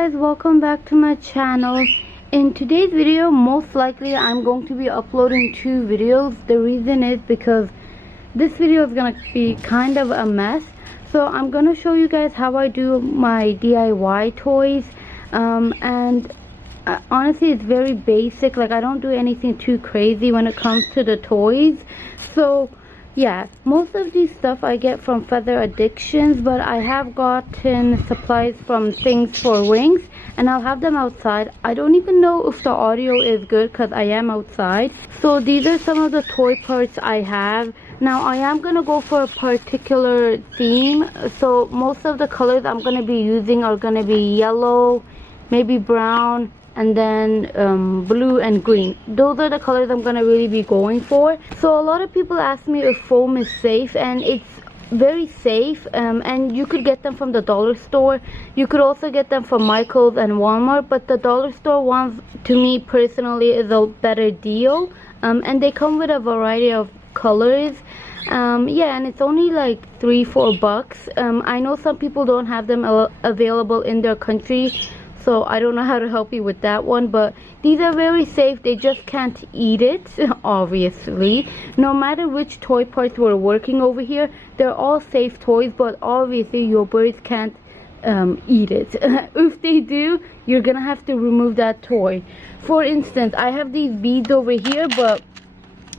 guys, welcome back to my channel. In today's video, most likely I'm going to be uploading 2 videos. The reason is because this video is going to be kind of a mess. So I'm going to show you guys how I do my DIY toys. Honestly, it's very basic. Like, I don't do anything too crazy when it comes to the toys. So yeah, most of these stuff I get from Feather Addictions, but I have gotten supplies from Things for Wings, and I'll have them outside. I don't even know if the audio is good because I am outside. So these are some of the toy parts I have. Now I am going to go for a particular theme, so most of the colors I'm going to be using are going to be yellow, maybe brown, and then blue and green. Those are the colors I'm gonna really be going for. So a lot of people ask me if foam is safe, and it's very safe, and you could get them from the dollar store. You could also get them from Michael's and Walmart, but the dollar store ones, to me personally, is a better deal, and they come with a variety of colors. Yeah, and it's only like $3-4 bucks. I know some people don't have them available in their country, so I don't know how to help you with that one, but these are very safe. They just can't eat it, obviously. No matter which toy parts we're working over here, they're all safe toys, but obviously your birds can't eat it. If they do, you're gonna have to remove that toy. For instance, I have these beads over here, but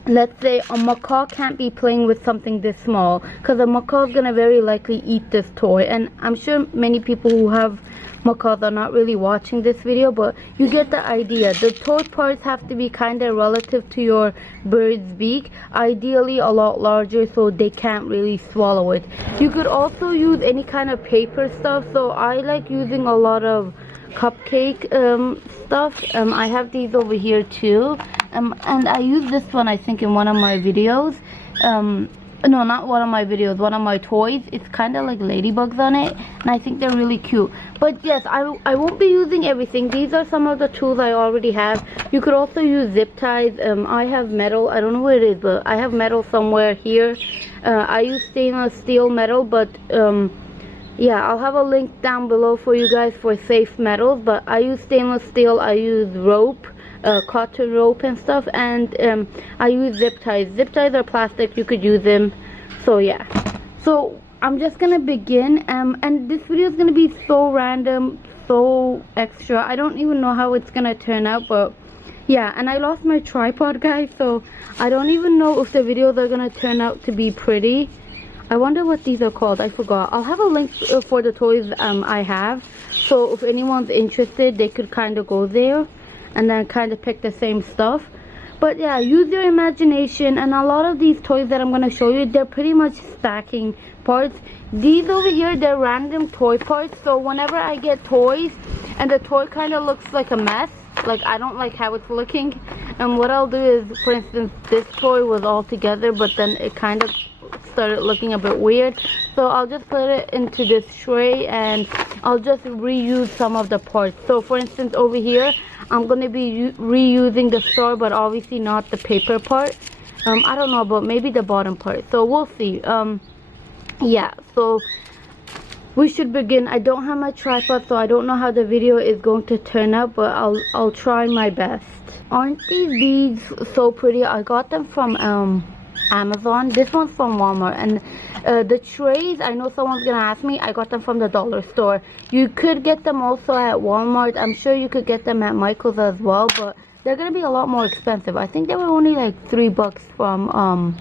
let's say a macaw can't be playing with something this small, because a macaw is gonna very likely eat this toy. And I'm sure many people who have macaws are not really watching this video, but you get the idea. The toy parts have to be kind of relative to your bird's beak, ideally a lot larger so they can't really swallow it. You could also use any kind of paper stuff, so I like using a lot of cupcake stuff. I have these over here too, and I use this one I think in one of my videos. No, not one of my videos, one of my toys. It's kind of like ladybugs on it, and I think they're really cute. But yes, I won't be using everything. These are some of the tools I already have. You could also use zip ties. I have metal. I don't know where it is, but I have metal somewhere here. I use stainless steel metal, but yeah, I'll have a link down below for you guys for safe metals. But I use stainless steel. I use rope, cotton rope and stuff, and I use zip ties. Zip ties are plastic, you could use them. So yeah, so I'm just gonna begin, and this video is gonna be so random, so extra. I don't even know how it's gonna turn out, but yeah. And I lost my tripod, guys, so I don't even know if the videos are gonna turn out to be pretty. I wonder what these are called. I forgot. I'll have a link for the toys I have, so if anyone's interested, they could kind of go there and then kind of pick the same stuff. But yeah, use your imagination. And a lot of these toys that I'm going to show you, they're pretty much stacking parts. These over here, they're random toy parts, so whenever I get toys and the toy kind of looks like a mess, like I don't like how it's looking, and what I'll do is, for instance, this toy was all together, but then it kind of started looking a bit weird, so I'll just put it into this tray and I'll just reuse some of the parts. So for instance, over here I'm going to be reusing the straw, but obviously not the paper part. I don't know, but maybe the bottom part, so we'll see. Yeah, so we should begin. I don't have my tripod, so I don't know how the video is going to turn out, but I'll try my best. Aren't these beads so pretty? I got them from Amazon. This one's from Walmart, and the trays, I know someone's gonna ask me, I got them from the dollar store. You could get them also at Walmart. I'm sure you could get them at Michael's as well, but they're gonna be a lot more expensive. I think they were only like $3 from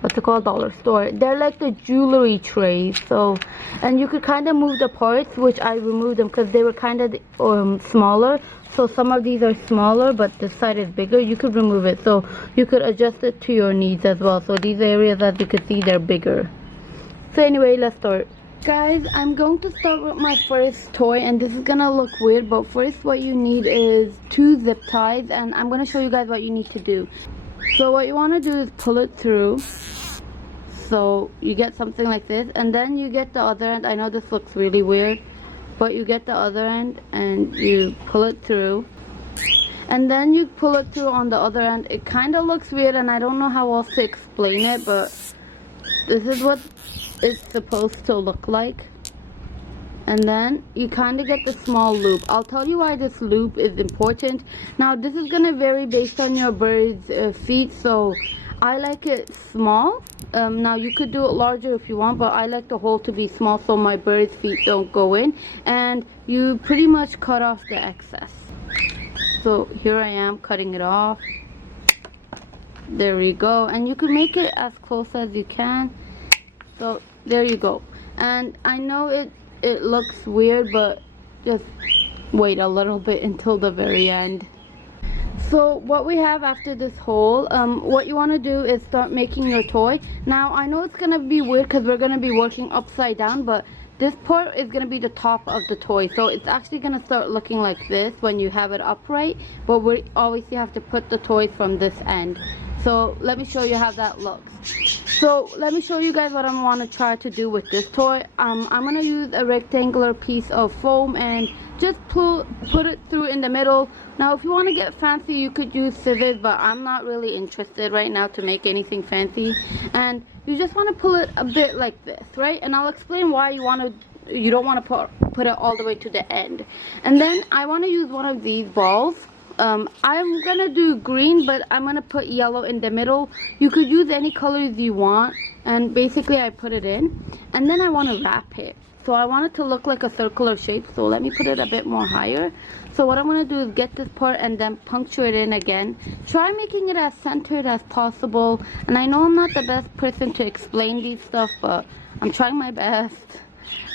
what's it called, dollar store. They're like the jewelry trays. So, and you could kind of move the parts, which I removed them because they were kind of smaller. So some of these are smaller, but this side is bigger. You could remove it, so you could adjust it to your needs as well. So these areas, as you can see, they're bigger. So anyway, let's start. Guys, I'm going to start with my first toy, and this is gonna look weird, but first what you need is 2 zip ties, and I'm gonna show you guys what you need to do. So what you want to do is pull it through, so you get something like this, and then you get the other end. I know this looks really weird, but you get the other end and you pull it through, and then you pull it through on the other end. It kind of looks weird, and I don't know how else to explain it, but this is what it's supposed to look like. And then you kind of get the small loop. I'll tell you why this loop is important. Now this is going to vary based on your bird's feet, so I like it small. Now you could do it larger if you want, but I like the hole to be small so my bird's feet don't go in. And you pretty much cut off the excess. So here I am cutting it off. There we go. And you can make it as close as you can. So there you go. And I know it looks weird, but just wait a little bit until the very end. So what we have after this hole, what you want to do is start making your toy. Now I know it's gonna be weird because we're gonna be working upside down, but this part is gonna be the top of the toy, so it's actually gonna start looking like this when you have it upright, but we obviously have to put the toys from this end. So let me show you how that looks. So let me show you guys what I want to try to do with this toy. I'm going to use a rectangular piece of foam and just put it through in the middle. Now if you want to get fancy, you could use scissors, but I'm not really interested right now to make anything fancy. And you just want to pull it a bit like this, right? And I'll explain why you don't want to put it all the way to the end. And then I want to use one of these balls. I'm gonna do green, but I'm gonna put yellow in the middle. You could use any colors you want, and basically I put it in, and then I want to wrap it. So I want it to look like a circular shape, so let me put it a bit more higher. So what I'm gonna do is get this part and then puncture it in again. Try making it as centered as possible, and I know I'm not the best person to explain these stuff, but I'm trying my best.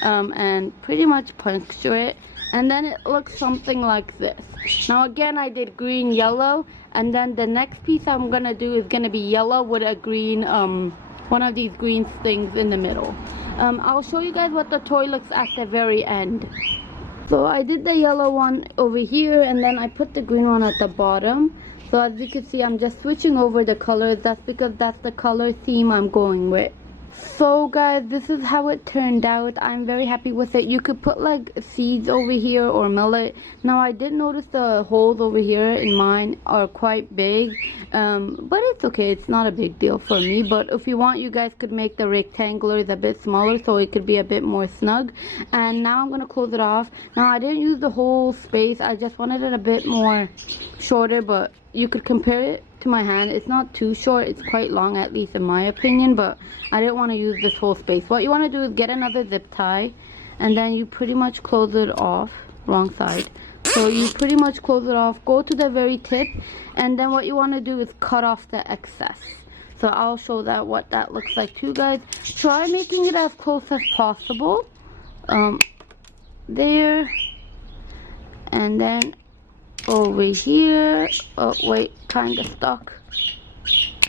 And pretty much puncture it, and then it looks something like this. Now again, I did green, yellow, and then the next piece I'm gonna do is gonna be yellow with a green, one of these green things in the middle. I'll show you guys what the toy looks at the very end. So I did the yellow one over here, and then I put the green one at the bottom. So as you can see, I'm just switching over the colors. That's because that's the color theme I'm going with. So guys, this is how it turned out. I'm very happy with it. You could put like seeds over here or millet. Now I did notice the holes over here in mine are quite big, but it's okay, it's not a big deal for me. But if you want, you guys could make the rectangulars a bit smaller so it could be a bit more snug. And now I'm gonna close it off. Now I didn't use the whole space, I just wanted it a bit more shorter, but you could compare it to my hand. It's not too short, it's quite long, at least in my opinion, but I didn't want to use this whole space. What you want to do is get another zip tie, and then you pretty much close it off. Wrong side. So you pretty much close it off, go to the very tip, and then what you want to do is cut off the excess. So I'll show that what that looks like too, guys. Try making it as close as possible. There, and then over here. Oh wait, kind of stuck.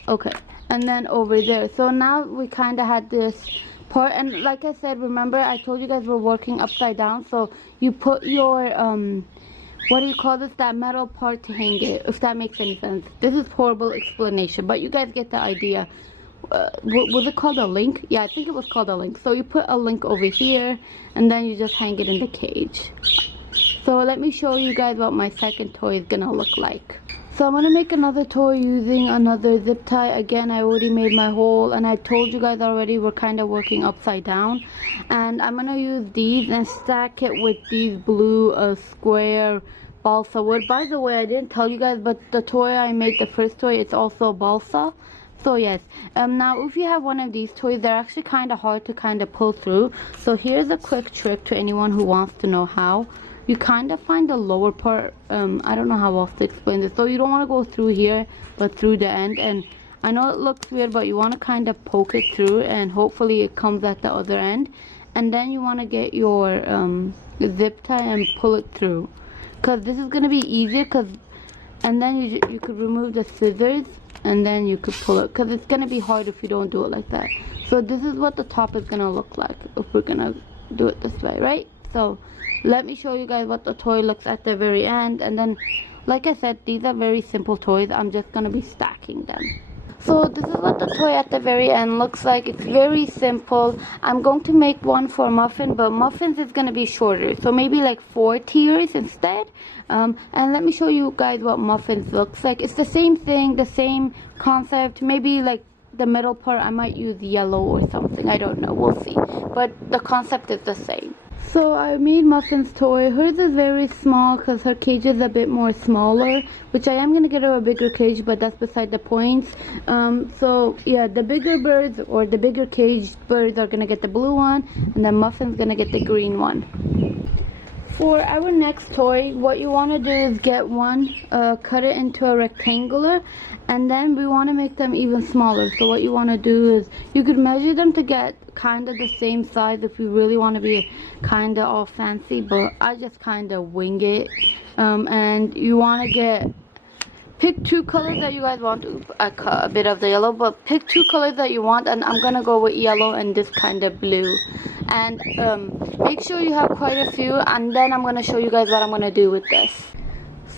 Okay, and then over there. So now we kind of had this part, and like I said, remember I told you guys we're working upside down, so you put your what do you call this, that metal part to hang it, if that makes any sense. This is horrible explanation, but you guys get the idea. Was it called a link? Yeah, I think it was called a link. So you put a link over here, and then you just hang it in the cage. So let me show you guys what my second toy is gonna look like. So I'm gonna make another toy using another zip tie. Again, I already made my hole, and I told you guys already we're kind of working upside down. And I'm gonna use these and stack it with these blue square balsa wood. By the way, I didn't tell you guys, but the toy I made, the first toy, it's also balsa. So yes, now if you have one of these toys, they're actually kind of hard to kind of pull through. So here's a quick trick to anyone who wants to know how. You kind of find the lower part, I don't know how else to explain this. So you don't want to go through here, but through the end. And I know it looks weird, but you want to kind of poke it through, and hopefully it comes at the other end. And then you want to get your zip tie and pull it through, because this is going to be easier. And then you could remove the scissors, and then you could pull it, because it's going to be hard if you don't do it like that. So this is what the top is going to look like if we're going to do it this way, right? So let me show you guys what the toy looks at the very end. And then, like I said, these are very simple toys. I'm just going to be stacking them. So this is what the toy at the very end looks like. It's very simple. I'm going to make one for Muffin, but Muffin's is going to be shorter, so maybe like 4 tiers instead. And let me show you guys what Muffin's looks like. It's the same thing, the same concept. Maybe like the middle part I might use yellow or something, I don't know, we'll see, but the concept is the same. So I made Muffin's toy. Hers is very small because her cage is a bit more smaller, which I am going to get her a bigger cage, but that's beside the points. So yeah, the bigger birds or the bigger caged birds are going to get the blue one, and then Muffin's going to get the green one. For our next toy, what you want to do is get one, cut it into a rectangular, and then we want to make them even smaller. So what you want to do is, you could measure them to get kind of the same size if you really want to be kind of all fancy, but I just kind of wing it. And you want to pick two colors that you guys want. I cut a bit of the yellow, but pick two colors that you want, and I'm gonna go with yellow and this kind of blue. And make sure you have quite a few, and then I'm gonna show you guys what I'm gonna do with this.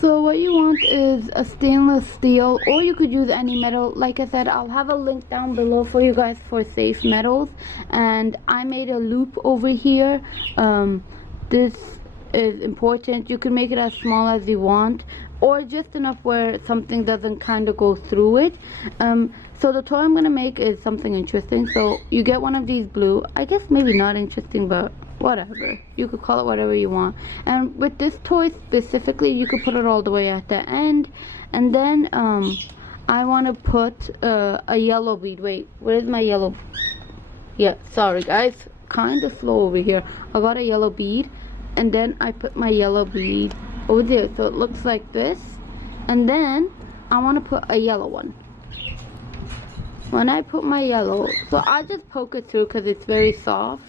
So what you want is a stainless steel, or you could use any metal. Like I said, I'll have a link down below for you guys for safe metals. And I made a loop over here. This is important. You can make it as small as you want, or just enough where something doesn't kind of go through it. So the toy I'm gonna make is something interesting. So you get one of these blue, I guess maybe not interesting, but whatever, you could call it whatever you want. And with this toy specifically, you could put it all the way at the end. And then I want to put a yellow bead. Wait, where's my yellow? Yeah, sorry guys, kind of slow over here. I got a yellow bead, and then I put my yellow bead over there, so it looks like this. And then I want to put a yellow one. When I put my yellow, so I just poke it through because it's very soft.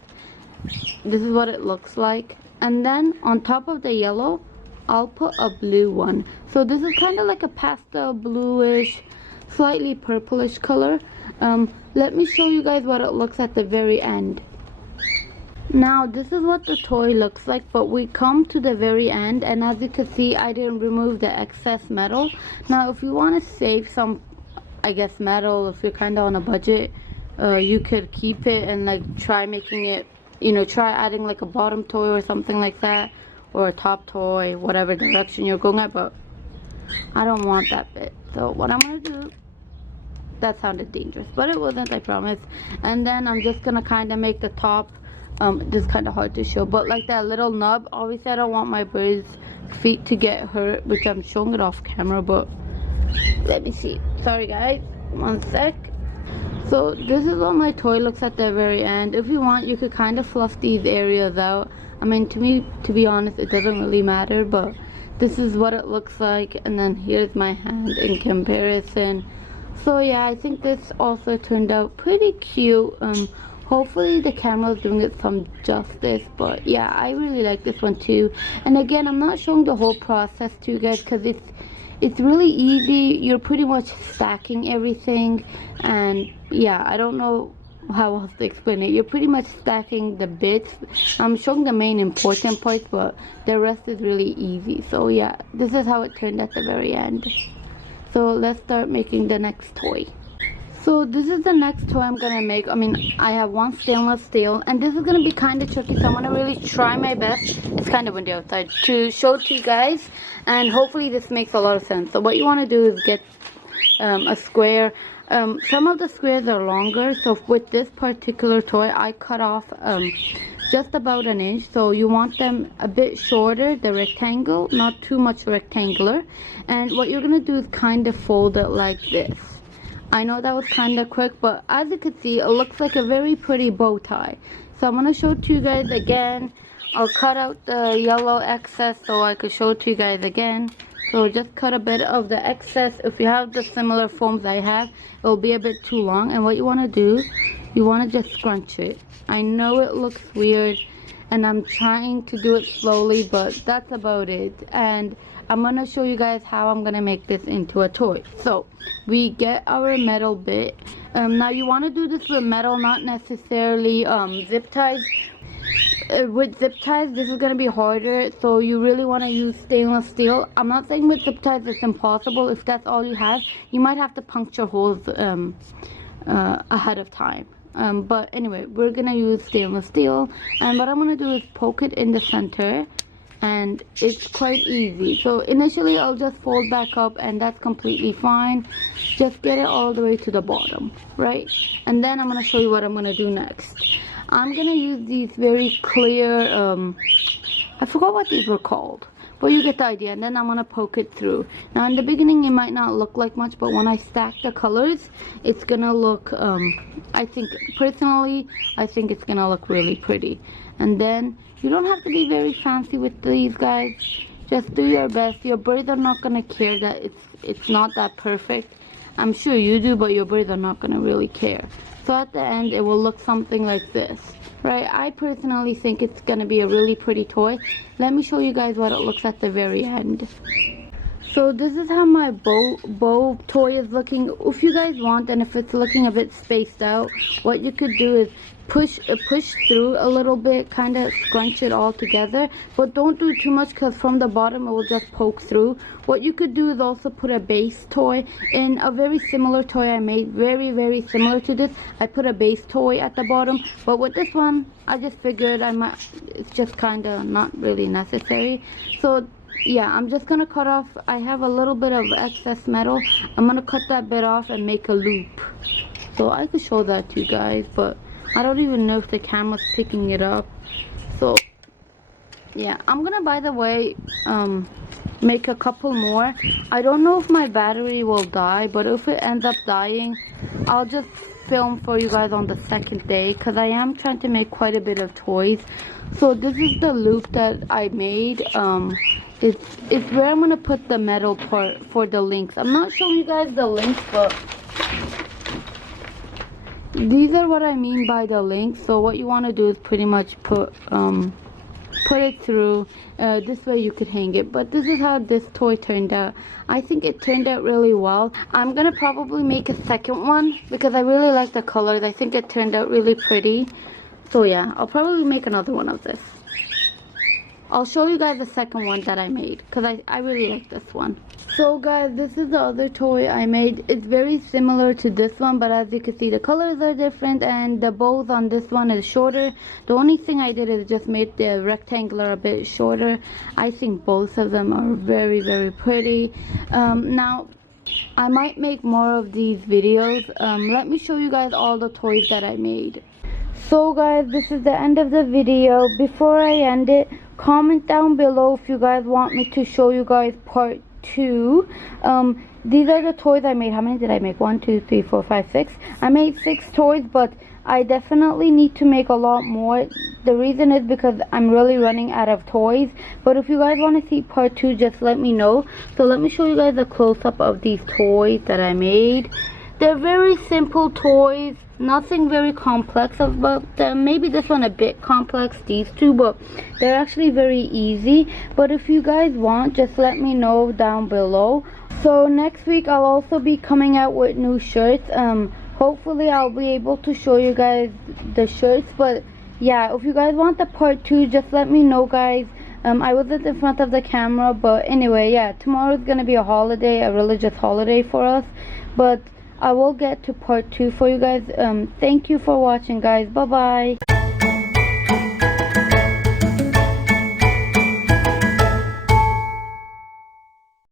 This is what it looks like. And then on top of the yellow, I'll put a blue one. So this is kind of like a pastel bluish, slightly purplish color. Let me show you guys what it looks at the very end. Now this is what the toy looks like, but we come to the very end, and as you can see, I didn't remove the excess metal. Now if you want to save some, I guess, metal, if you're kind of on a budget, you could keep it and like try making it, you know, try adding like a bottom toy or something like that, or a top toy, whatever direction you're going at. But I don't want that bit. So what I'm gonna do, that sounded dangerous, but it wasn't, I promise. And then I'm just gonna kind of make the top, this is kind of hard to show, but like that little nub. Obviously I don't want my bird's feet to get hurt, which I'm showing it off camera, but let me see. Sorry guys, one sec. So this is what my toy looks at the very end. If you want, you could kind of fluff these areas out. I mean, to me, to be honest, it doesn't really matter, but this is what it looks like. And then here's my hand in comparison. So yeah, I think this also turned out pretty cute. Hopefully the camera is doing it some justice, but yeah, I really like this one too. And again, I'm not showing the whole process to you guys because it's really easy. You're pretty much stacking everything, and yeah, I don't know how else to explain it. You're pretty much stacking the bits. I'm showing the main important parts, but the rest is really easy. So yeah, this is how it turned at the very end. So let's start making the next toy. So this is the next toy I'm gonna make. I mean, I have one stainless steel, and this is gonna be kind of tricky, so I'm gonna really try my best. It's kind of windy outside, to show it to you guys, and hopefully this makes a lot of sense. So what you want to do is get a square. Some of the squares are longer, so with this particular toy I cut off just about an inch. So you want them a bit shorter, the rectangle, not too much rectangular. And what you're gonna do is kind of fold it like this. I know that was kind of quick, but as you can see, it looks like a very pretty bow tie. So I'm going to show it to you guys again. I'll cut out the yellow excess so I could show it to you guys again. So just cut a bit of the excess. If you have the similar foams I have, it will be a bit too long. And what you want to do, you want to just scrunch it. I know it looks weird, and I'm trying to do it slowly, but that's about it. And I'm going to show you guys how I'm going to make this into a toy. So we get our metal bit. Now you want to do this with metal, not necessarily zip ties. With zip ties, this is going to be harder, so you really want to use stainless steel. I'm not saying with zip ties it's impossible. If that's all you have, you might have to puncture holes ahead of time. But anyway, we're going to use stainless steel. And what I'm going to do is poke it in the center. and it's quite easy. So initially I'll just fold back up, and that's completely fine. Just get it all the way to the bottom, right? And then I'm going to show you what I'm going to do next. I'm going to use these very clear, I forgot what these were called, but you get the idea. And then I'm going to poke it through. Now in the beginning it might not look like much, but when I stack the colors, it's going to look, I think it's going to look really pretty. And then you don't have to be very fancy with these, guys. Just do your best. Your birds are not going to care that it's not that perfect. I'm sure you do, but your birds are not going to really care. So at the end, it will look something like this, right? I personally think it's going to be a really pretty toy. Let me show you guys what it looks at the very end. So this is how my bow toy is looking. If you guys want, and if it's looking a bit spaced out, what you could do is push through a little bit, kind of scrunch it all together, but don't do too much, because from the bottom it will just poke through. What you could do is also put a base toy in a very similar toy I made, very similar to this. I put a base toy at the bottom, but with this one I just figured it's just kind of not really necessary. So yeah, I'm just gonna cut off, I have a little bit of excess metal. I'm gonna cut that bit off and make a loop. So I could show that to you guys, but I don't even know if the camera's picking it up. So yeah, I'm gonna, by the way, make a couple more. I don't know if my battery will die, but if it ends up dying, I'll just film for you guys on the second day, because I am trying to make quite a bit of toys. So this is the loop that I made. It's where I'm gonna put the metal part for the links. I'm not showing you guys the links, but these are what I mean by the links. So what you want to do is pretty much put it through. This way you could hang it. But this is how this toy turned out. I think it turned out really well. I'm gonna probably make a second one because I really like the colors. I think it turned out really pretty. So yeah, I'll probably make another one of this. I'll show you guys the second one that I made, because I really like this one. So guys, this is the other toy I made. It's very similar to this one, but as you can see, the colors are different and the bows on this one is shorter. The only thing I did is just made the rectangular a bit shorter. I think both of them are very pretty. Now I might make more of these videos. Let me show you guys all the toys that I made. So guys, this is the end of the video. Before I end it, comment down below if you guys want me to show you guys part 2. These are the toys I made. How many did I make? 1, 2, 3, 4, 5, 6. I made 6 toys, but I definitely need to make a lot more. The reason is because I'm really running out of toys. But if you guys want to see part 2, just let me know. So let me show you guys a close-up of these toys that I made. They're very simple toys, nothing very complex about them. Maybe this one a bit complex, these two, but they're actually very easy. But if you guys want, just let me know down below. So next week I'll also be coming out with new shirts. Hopefully I'll be able to show you guys the shirts. But yeah, if you guys want the part 2, just let me know, guys. I wasn't in front of the camera, but anyway, yeah, tomorrow's gonna be a holiday, a religious holiday for us. But I will get to part 2 for you guys. Thank you for watching, guys. Bye bye.